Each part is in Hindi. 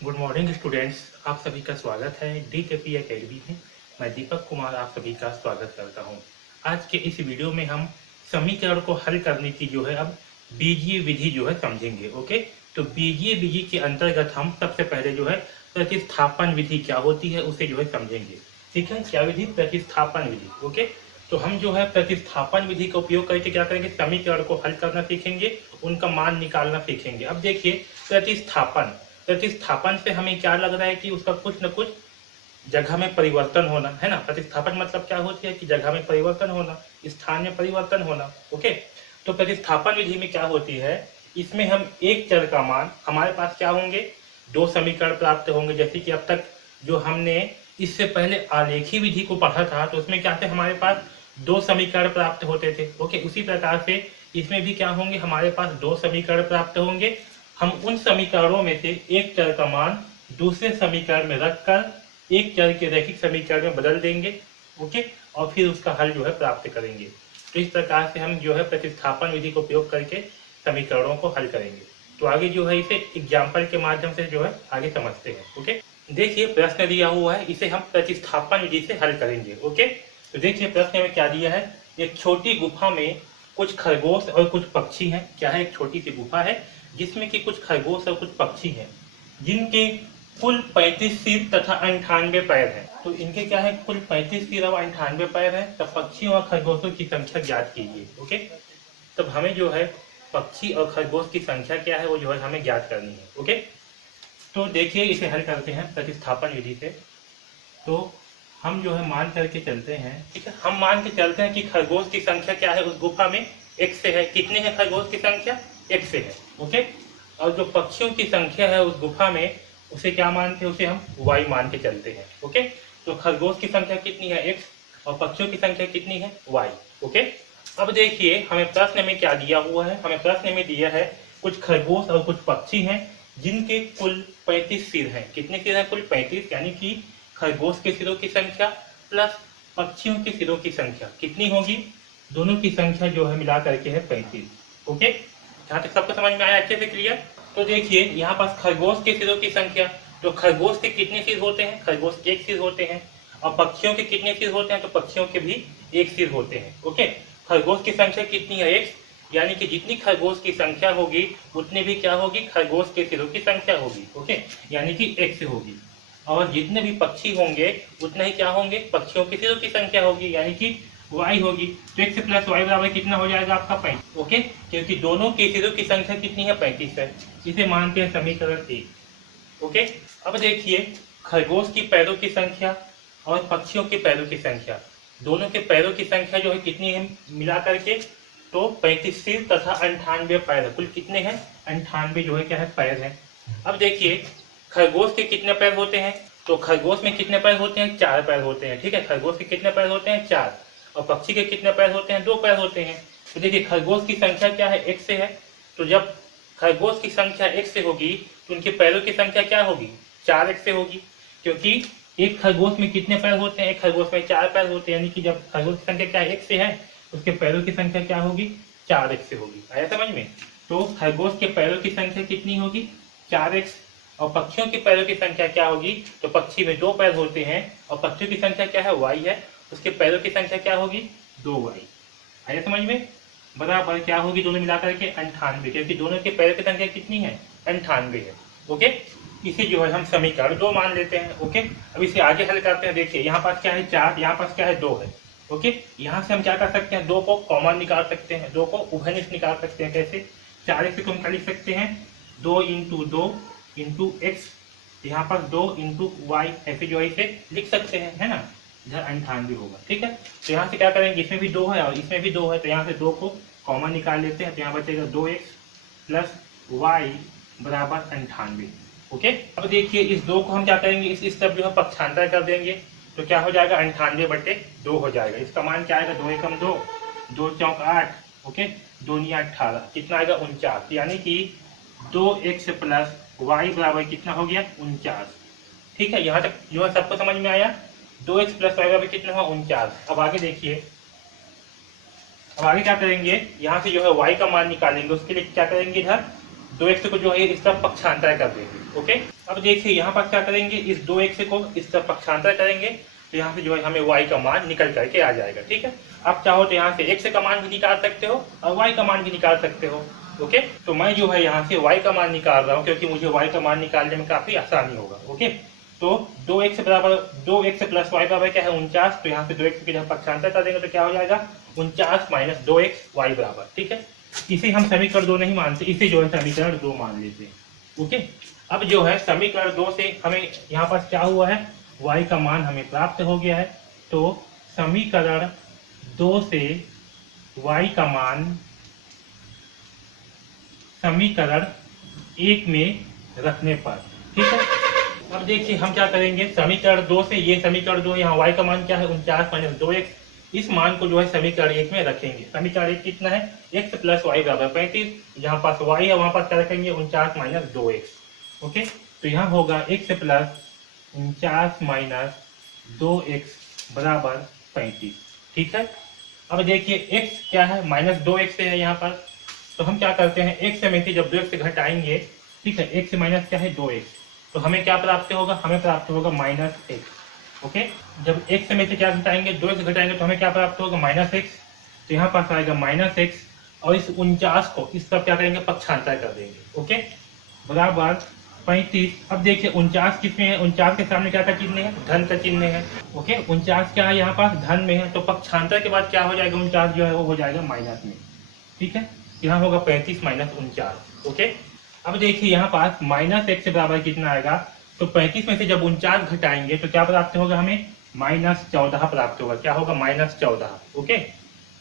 गुड मॉर्निंग स्टूडेंट्स, आप सभी का स्वागत है DKP एकेडमी में। मैं दीपक कुमार आप सभी का स्वागत करता हूं। आज के इस वीडियो में हम समीकरण को हल करने की अब बीजीय विधि समझेंगे। ओके, तो बीजीय विधि के अंतर्गत हम सबसे पहले प्रतिस्थापन विधि क्या होती है उसे समझेंगे। ठीक है, क्या विधि? प्रतिस्थापन विधि। ओके, तो हम प्रतिस्थापन विधि का उपयोग करके क्या करेंगे, समीकरण को हल करना सीखेंगे, उनका मान निकालना सीखेंगे। अब देखिए, प्रतिस्थापन से हमें क्या लग रहा है कि उसका कुछ न कुछ जगह में परिवर्तन होना है ना। प्रतिस्थापन मतलब क्या होती है कि जगह में परिवर्तन होना, स्थान में परिवर्तन होना। ओके, तो प्रतिस्थापन विधि में क्या होती है, इसमें हम एक चर का मान, हमारे पास क्या होंगे, दो समीकरण प्राप्त होंगे। जैसे कि अब तक जो हमने इससे पहले आलेखी विधि को पढ़ा था तो उसमें क्या थे, हमारे पास दो समीकरण प्राप्त होते थे। ओके, उसी प्रकार से इसमें भी क्या होंगे, हमारे पास दो समीकरण प्राप्त होंगे। हम उन समीकरणों में से एक चर का मान दूसरे समीकरण में रखकर एक चर के रैखिक समीकरण में बदल देंगे। ओके, और फिर उसका हल प्राप्त करेंगे। तो इस प्रकार से हम प्रतिस्थापन विधि का उपयोग करके समीकरणों को हल करेंगे। तो आगे इसे एग्जाम्पल के माध्यम से आगे समझते हैं। ओके, देखिए प्रश्न दिया हुआ है, इसे हम प्रतिस्थापन विधि से हल करेंगे। ओके, तो देखिए प्रश्न में क्या दिया है, एक छोटी गुफा में कुछ खरगोश और कुछ पक्षी हैं। क्या है, एक छोटी सी गुफा है जिसमें कि कुछ खरगोश और कुछ पक्षी हैं, जिनके कुल 35 सिर तथा 98 पैर हैं। तो इनके क्या है, कुल 35 सिर और 98 पैर है। तब पक्षियों और खरगोशों की संख्या ज्ञात कीजिए। ओके, तब हमें पक्षी और खरगोश की संख्या क्या है वो हमें ज्ञात करनी है। ओके, तो देखिए इसे हल करते हैं प्रतिस्थापन विधि से। तो हम मान करके चलते हैं। ठीक है, हम मान के चलते हैं कि खरगोश की संख्या क्या है उस गुफा में, एक से है। कितने हैं खरगोश की संख्या, एक से है। ओके, और जो पक्षियों की संख्या है उस गुफा में, उसे क्या मानते हैं, उसे हम वाई मान के चलते हैं। ओके, तो खरगोश की संख्या कितनी है, एक्स, और पक्षियों की संख्या कितनी है, वाई। ओके, अब देखिए हमें प्रश्न में क्या दिया हुआ है, हमें प्रश्न में दिया है कुछ खरगोश और कुछ पक्षी हैं जिनके कुल 35 सिर हैं। कितने सिर हैं, कुल 35, यानी कि खरगोश के सिरों की संख्या प्लस पक्षियों के सिरों की संख्या कितनी होगी, दोनों की संख्या मिला करके है 35। ओके, यहाँ तक सबको समझ में आया, अच्छे से क्लियर? तो देखिए यहाँ पास खरगोश के सिरों की संख्या, तो खरगोश के कितने सिर होते हैं, खरगोश के एक सिर होते हैं। और पक्षियों के कितने सिर होते हैं, तो पक्षियों के भी एक सिर होते हैं। ओके, खरगोश की संख्या कितनी है, एक, यानी कि जितनी खरगोश की संख्या होगी उतनी भी क्या होगी, खरगोश के सिरों की संख्या होगी। ओके, यानी कि एक से होगी। और जितने भी पक्षी होंगे उतने ही क्या होंगे, पक्षियों के सिरों की संख्या होगी, यानी कि y होगी। तो x प्लस वाई बराबर कितना हो जाएगा आपका 35। ओके, क्योंकि दोनों के सिरों की संख्या कितनी है, 35 है। इसे मानते हैं समीकरण 1। ओके, अब देखिए खरगोश की पैरों की संख्या और पक्षियों के पैरों की संख्या, दोनों के पैरों की संख्या कितनी है मिला करके, तो 35 सिर तथा 98 पैर। कुल कितने हैं, 98 क्या है, पैर है। अब देखिए खरगोश के कितने पैर होते हैं, तो खरगोश में कितने पैर होते हैं, 4 पैर होते हैं। ठीक है, खरगोश के कितने पैर होते हैं, 4, और पक्षी के कितने पैर होते हैं, 2 पैर होते हैं। तो देखिए खरगोश की संख्या क्या है, एक से है। तो जब खरगोश की संख्या एक से होगी तो उनके पैरों की संख्या क्या होगी, 4 एक से होगी। क्योंकि एक खरगोश में कितने पैर होते हैं, एक खरगोश में 4 पैर होते हैं, यानी कि जब खरगोश की संख्या क्या एक से है, उसके पैरों की संख्या क्या होगी, 4 एक से होगी। आया समझ में? तो खरगोश के पैरों की संख्या कितनी होगी, 4x, और पक्षियों के पैरों की संख्या क्या होगी, तो पक्षी में 2 पैर होते हैं और पक्षियों की संख्या क्या है, y है, उसके पैरों की संख्या क्या होगी, 2y। आया समझ में? बराबर क्या होगी, दोनों मिलाकर के 98, क्योंकि दोनों के पैरों की संख्या कितनी है, 98 है। ओके, इसे हम समीकरण 2 मान लेते हैं। ओके, अब इसे आगे हल करते हैं। देखिए यहाँ पास क्या है, 4, यहाँ पास क्या है, 2 है। ओके, यहाँ से हम क्या कर सकते हैं, 2 को कॉमन निकाल सकते हैं, 2 को उभयनिष्ठ निकाल सकते हैं। कैसे, 4x को हम क्या लिख सकते हैं, 2 इंटू 2 इंटू एक्स, यहाँ पर 2 इंटू वाई, ऐसे इसे लिख सकते हैं, है ना। इधर 98 होगा। ठीक है, तो यहाँ से क्या करेंगे, इसमें भी 2 है और इसमें भी 2 है, तो यहाँ से 2 को कॉमन निकाल लेते हैं। तो यहाँ बचेगा 2x प्लस वाई बराबर 98। ओके, अब देखिए इस 2 को हम क्या करेंगे, इस तरफ पक्षांतर कर देंगे, तो क्या हो जाएगा, 98/2 हो जाएगा। इसका मान क्या आएगा, 2 एकम 2, 2 चौक 8, ओके, 2 निया 18, कितना आएगा, 49। यानी कि 2x प्लस वाई बराबर कितना हो गया, 49। ठीक है, यहाँ तक सबको समझ में आया। 2x प्लस वाई बराबर कितना हुआ, 49। अब आगे देखिए, अब आगे क्या करेंगे, यहाँ से y का मान निकालेंगे। उसके लिए क्या करेंगे, इधर 2x को इस तरफ पक्षांतर कर देंगे। ओके, अब देखिए यहाँ पर क्या करेंगे, इस 2x को इस तरफ पक्षांतर करेंगे तो यहाँ से जो है हमें y का मान निकल करके आ जाएगा। ठीक है, आप चाहो तो यहाँ से x का मान भी निकाल सकते हो और y का मान भी निकाल सकते हो। ओके, तो मैं जो है यहाँ से y का मान निकाल रहा हूँ क्योंकि मुझे y का मान निकालने में काफी आसानी होगा। ओके, तो 2x बराबर 2x प्लस y बराबर क्या है 49, तो यहाँ से 2x की जब पक्षांतर कर देंगे तो क्या हो जाएगा 49 माइनस 2x y बराबर। ठीक है, इसे हम समीकरण 2 नहीं मानते, इसे जो है समीकरण 2 मान लेते हैं। ओके, अब जो है समीकरण 2 से हमें यहाँ पर क्या हुआ है, y का मान हमें प्राप्त हो गया है। तो समीकरण 2 से y का मान समीकरण 1 में रखने पर, ठीक है। अब देखिए हम क्या करेंगे, समीकरण 2 से ये समीकरण 2, यहाँ y का मान क्या है 49 माइनस 2x, इस मान को जो है समीकरण 1 में रखेंगे। समीकरण 1 कितना है, x प्लस वाई बराबर 35, जहाँ पास y है वहां पास क्या रखेंगे 49 माइनस 2x। ओके, तो यहाँ होगा x प्लस 49 माइनस 2x बराबर 35। ठीक है, अब देखिए x क्या है माइनस 2x है यहाँ पर, तो हम क्या करते हैं x में से जब 2x से घटाएंगे, ठीक है, x से माइनस क्या है 2x, तो हमें क्या प्राप्त होगा, हमें प्राप्त होगा माइनस x। ओके, जब x में से क्या घटाएंगे 2x से घटाएंगे तो हमें क्या प्राप्त होगा माइनस x, तो यहाँ पास आएगा माइनस x और इस 49 को इस तरफ क्या करेंगे पक्षांतर कर देंगे। ओके, बराबर 35। अब देखिए 49 किसमें है, 49 के सामने क्या का चिन्ह है, धन का चिन्ह है। ओके, 49 क्या है यहाँ पास धन में है, तो पक्षांतर के बाद क्या हो जाएगा 49 जो है वो हो जाएगा माइनस में। ठीक है, यहाँ होगा 35 माइनस 49। ओके, अब देखिए यहाँ पास माइनस x से बराबर कितना आएगा, तो 35 में से जब 49 घटाएंगे तो क्या प्राप्त होगा हमें माइनस 14 प्राप्त होगा। क्या होगा माइनस 14। ओके,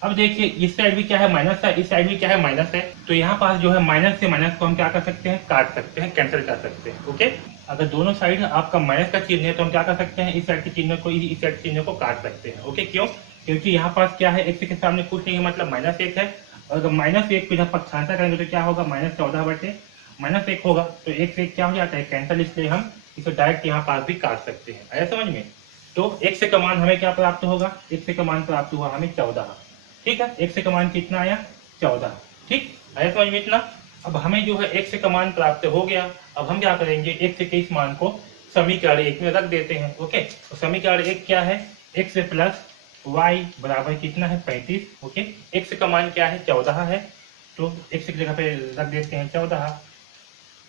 अब देखिए इस साइड भी क्या है माइनस है, इस साइड भी क्या है माइनस है, तो यहाँ पास जो है माइनस से माइनस को हम क्या कर सकते हैं काट सकते हैं, कैंसिल कर सकते हैं। ओके, अगर दोनों साइड आपका माइनस का चिन्ह है तो हम क्या कर सकते हैं इस साइड के चिन्ह को इस साइड के चिन्ह को काट सकते हैं। ओके, क्यों, क्योंकि यहाँ पास क्या है x के सामने कुछ नहीं है मतलब माइनस 1 है, और अगर माइनस 1 पे जब पक्षांतर करेंगे तो क्या होगा माइनस 14 बटे माइनस 1 होगा, तो 1 से 1 क्या हो जाता है कैंसिल, इसलिए हम इसे डायरेक्ट यहाँ पास भी काट सकते हैं। आया समझ में, तो x से का मान हमें क्या प्राप्त होगा, x से का मान प्राप्त हुआ हमें 14। ठीक है, x से का मान कितना आया 14। ठीक, आया समझ में इतना। अब हमें जो है x से का मान प्राप्त हो गया, अब हम क्या करेंगे x के इस मान को समीकरण 1 में रख देते हैं। ओके, तो समीकरण 1 क्या है, x प्लस y बराबर कितना है 35। ओके, x का मान क्या है 14 है, तो x की जगह पे रख देते हैं 14,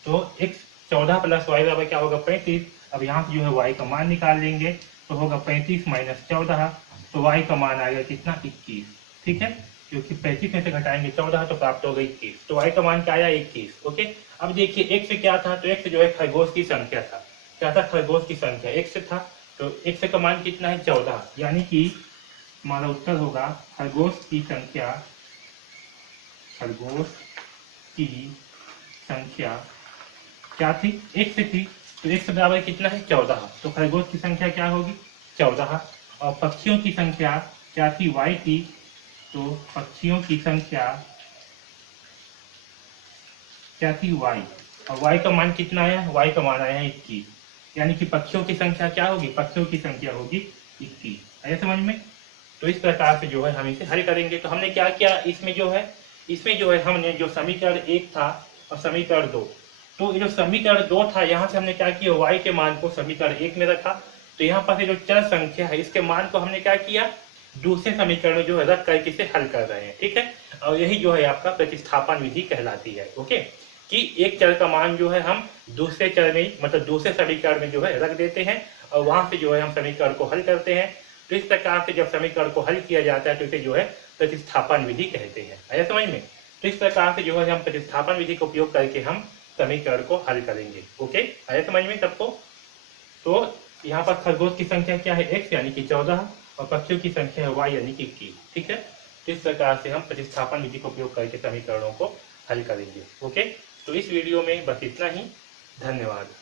तो x 14 प्लस y बराबर क्या होगा 35। अब यहाँ से जो है y का मान निकाल लेंगे तो होगा 35 माइनस 14, तो y का मान आएगा कितना 21। ठीक है, क्योंकि 35 में से घटाएंगे 14 तो प्राप्त होगा 21, तो y का मान क्या आया 21। ओके, अब देखिए x क्या था, तो x जो है खरगोश की संख्या था। क्या था, खरगोश की संख्या x था, तो x का मान कितना है 14, यानी कि हमारा उत्तर होगा खरगोश की संख्या, खरगोश की संख्या क्या थी x थी, तो x बराबर कितना है 14, तो खरगोश की संख्या क्या होगी 14, और पक्षियों की संख्या क्या थी y थी, तो पक्षियों की संख्या क्या थी y, और y का मान कितना आया, y का मान आया है 21, यानी कि पक्षियों की संख्या क्या होगी, पक्षियों की संख्या होगी 21। आया समझ में, तो इस प्रकार से जो है हम इसे हल करेंगे। तो हमने क्या किया, इसमें जो है हमने जो समीकरण 1 था और समीकरण 2, तो ये जो समीकरण 2 था यहाँ से हमने क्या किया y के मान को समीकरण 1 में रखा, तो यहाँ पर जो चर संख्या है इसके मान को हमने क्या किया दूसरे समीकरण में जो है रख करके इसे हल कर रहे हैं। ठीक है, और यही जो है आपका प्रतिस्थापन विधि कहलाती है। ओके, कि एक चर का मान जो है हम दूसरे चर में मतलब दूसरे समीकरण में जो है रख देते हैं और वहां से जो है हम समीकरण को हल करते हैं। तो इस प्रकार से जब समीकरण को हल किया जाता है तो इसे जो है प्रतिस्थापन विधि कहते हैं। आया समझ में, तो इस प्रकार से जो है हम प्रतिस्थापन विधि का उपयोग करके हम समीकरण को हल करेंगे। ओके, आया समझ में सबको। तो यहाँ पर खरगोश की संख्या क्या है x यानी कि 14, और पक्षियों की संख्या है y यानी कि 21। ठीक है, तो इस प्रकार से हम प्रतिस्थापन विधि का उपयोग करके समीकरणों को हल करेंगे। ओके, तो इस वीडियो में बस इतना ही, धन्यवाद।